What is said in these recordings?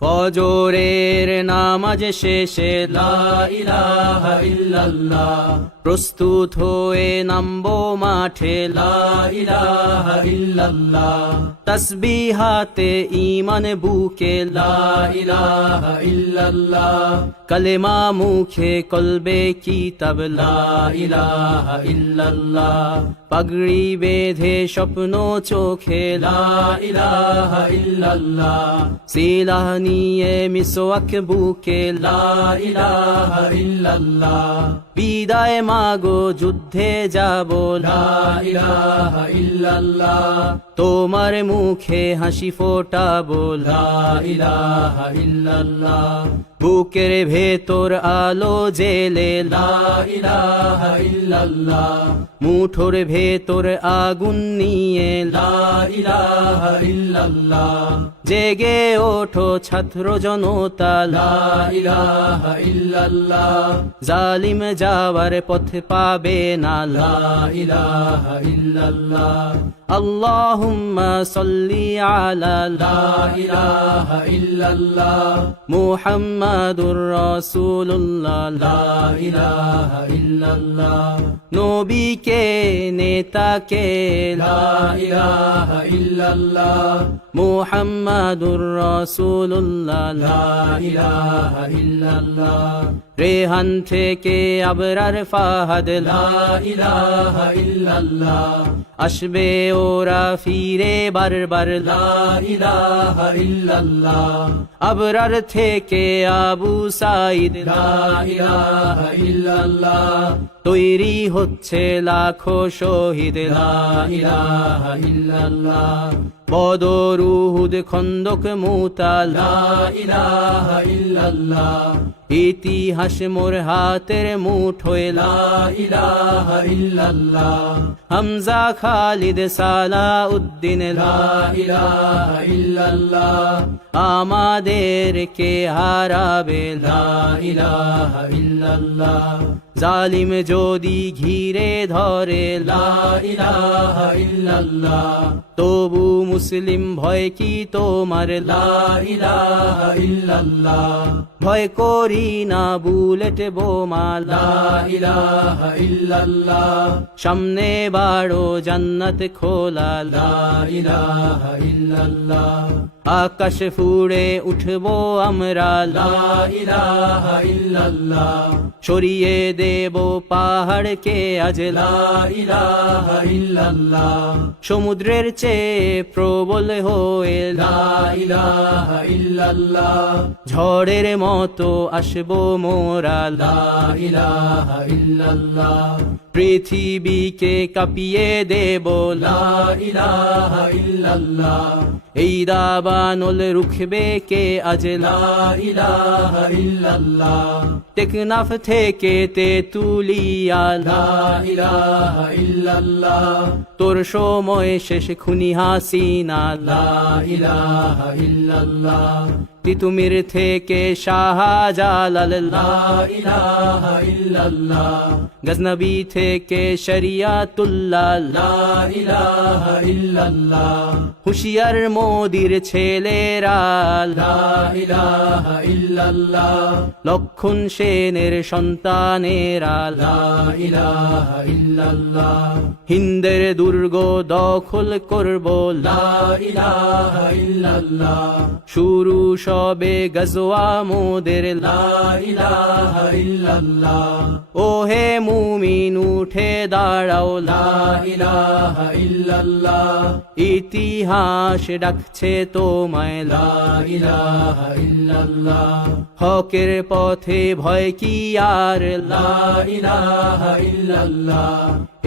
ফজরের নামাজ শেষে লা ইলাহা ইল্লাল্লাহ, প্রস্তুত হয়ে নামবো মাঠে লা ইলাহা ইল্লাল্লাহ, তাসবিহাতে ঈমান বুকে লা ইলাহা ইল্লাল্লাহ, কালেমা মুখে কলবে কিতাব লা ইলাহা ইল্লাল্লাহ, পাগড়ি বেঁধে স্বপ্ন চোখে লা ইলাহা ইল্লাল্লাহ, সিলাহ নিয়ে মিসওয়াক বুকে লা ইলাহা ইল্লাল্লাহ, বিদায় মাগো যুদ্ধে যাব লা ইলাহা ইল্লাল্লাহ, তোমার মুখে হাসি ফোটাবো লা ইলাহা ইল্লাল্লাহ, বুকের ভেতর আলো জেলে লা ইলাহা ইল্লাল্লাহ, মুঠোর ভেতর আগুন নিয়ে লা ইলাহা ইল্লাল্লাহ, জেগে ওঠো ছাত্র জনতা লা ইলাহা ইল্লাল্লাহ, জালিম যাওয়ার পথ পাবে না লা ইলাহা ইল্লাল্লাহ, আল্লাহুম্মা সাল্লি আলা লা ইলাহা ইল্লাল্লাহ, মুহাম্মাদুর রাসূলুল্লাহ লা ইলাহা ইল্লাল্লাহ, নবীকে নেতাকে লা ইলাহা ইল্লাল্লাহ, মুহাম্মাদুর রাসূলুল্লাহ লা ইলাহা ইল্লাল্লাহ, রেহান থেকে আবরার ফাহাদ লা ইলাহা ইল্লাল্লাহ, আসবে ওরা ফিরে বারবার লা ইলাহা ইল্লাল্লাহ, আবরার থেকে আবু সাইদ লা ইলাহা ইল্লাল্লাহ, তৈরি হচ্ছে লাখো শহীদ লা ইলাহা ইল্লাল্লাহ, বদর উহুদ খন্দক মুতা লা ইলাহা ইল্লাল্লাহ, ইতিহাস মোর হাতের মুঠোয় লা ইলাহা ইল্লাল্লাহ, হামজা খালিদ সালাউদ্দিন লা ইলাহা ইল্লাল্লাহ, আমাদেরকে হারাবে লা ইলাহা ইল্লাল্লাহ, জালিম যদি ঘিরে ধরে লা ইলাহা ইল্লাল্লাহ, তবু মুসলিম ভয় কি তোমার লা ইলাহা ইল্লাল্লাহ, ভয় করি না বুলেট বোমা লা ইলাহা ইল্লাল্লাহ, সামনে বাড়ো জান্নাত খোলা লা ইলাহা ইল্লাল্লাহ, আকাশ ফুড়ে উঠবো আমরা লা ইলাহা ইল্লাল্লাহ, সরিয়ে দেব পাহাড়কে আজ লা ইলাহা ইল্লাল্লাহ, সমুদ্রের চেয়ে প্রবল হয়ে লা ইলাহা ইল্লাল্লাহ, ঝড়ের মতো আসবো মোরা লা ইলাহা ইল্লাল্লাহ, পৃথিবীকে কাঁপিয়ে দেব লা ইলাহা ইল্লাল্লাহ, এই দাবানল রুখবে কে আজ লা ইলাহা ইল্লাল্লাহ, টেকনাফ থেকে তেতুলিয়া লা ইলাহা ইল্লাল্লাহ, তোর সময় শেষ খুনি হাসিনা লা ইলাহা ইল্লাল্লাহ, তিতুমির থেকে শাহজালাল লা ইলাহা ইল্লাল্লাহ, গজনবী থেকে শরিয়াতুল্লাহ লা ইলাহা ইল্লাল্লাহ, হুশিয়ার মোদির ছেলেরা লা ইলাহা ইল্লাল্লাহ, লক্ষণ সেনের সন্তানেরা লা ইলাহা ইল্লাল্লাহ, হিন্দের দুর্গ দখল করব লা ইলাহা ইল্লাল্লাহ, শুরু সবে গজওয়া মোদের লা ইলাহা ইল্লাল্লাহ, ওহে মুমিন উঠে দাঁড়াও লা ইলাহা ইল্লাল্লাহ, ইতিহাস ডাকছে তোমায় লা ইলাহা ইল্লাল্লাহ, হকের পথে ভয় কি আর লা ইলাহা ইল্লাল্লাহ,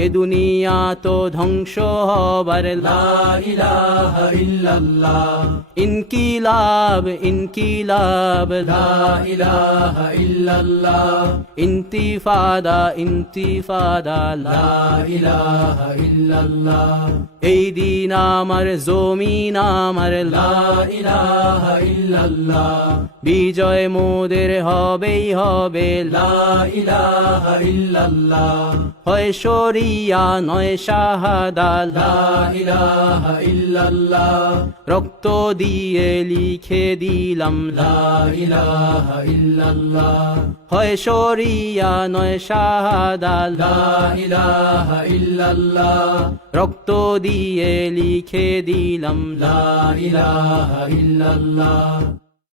এ দুনিয়া তো ধ্বংস হবার লা ইলাহা ইল্লাল্লাহ, ইনকিলাব ইনকিলাব লা ইলাহা ইল্লাল্লাহ, ইন্তিফাদা ইন্তিফাদা লা ইলাহা ইল্লাল্লাহ, এই দিন আমার জমিন আমার লা ইলাহা ইল্লাল্লাহ, বিজয় মোদের হবেই হবে লা ইলাহা ইল্লাল্লাহ, হয় শরী শরিয়া নয় শাহাদা লা ইলাহা ইল্লাল্লাহ রক্ত দিয়ে লিখে দিলাম লা ইলাহা ইল্লাল্লাহ হয় শরিয়া নয় শাহাদা লা ইলাহা ইল্লাল্লাহ রক্ত দিয়ে লিখে দিলাম লা ইলাহা ইল্লাল্লাহ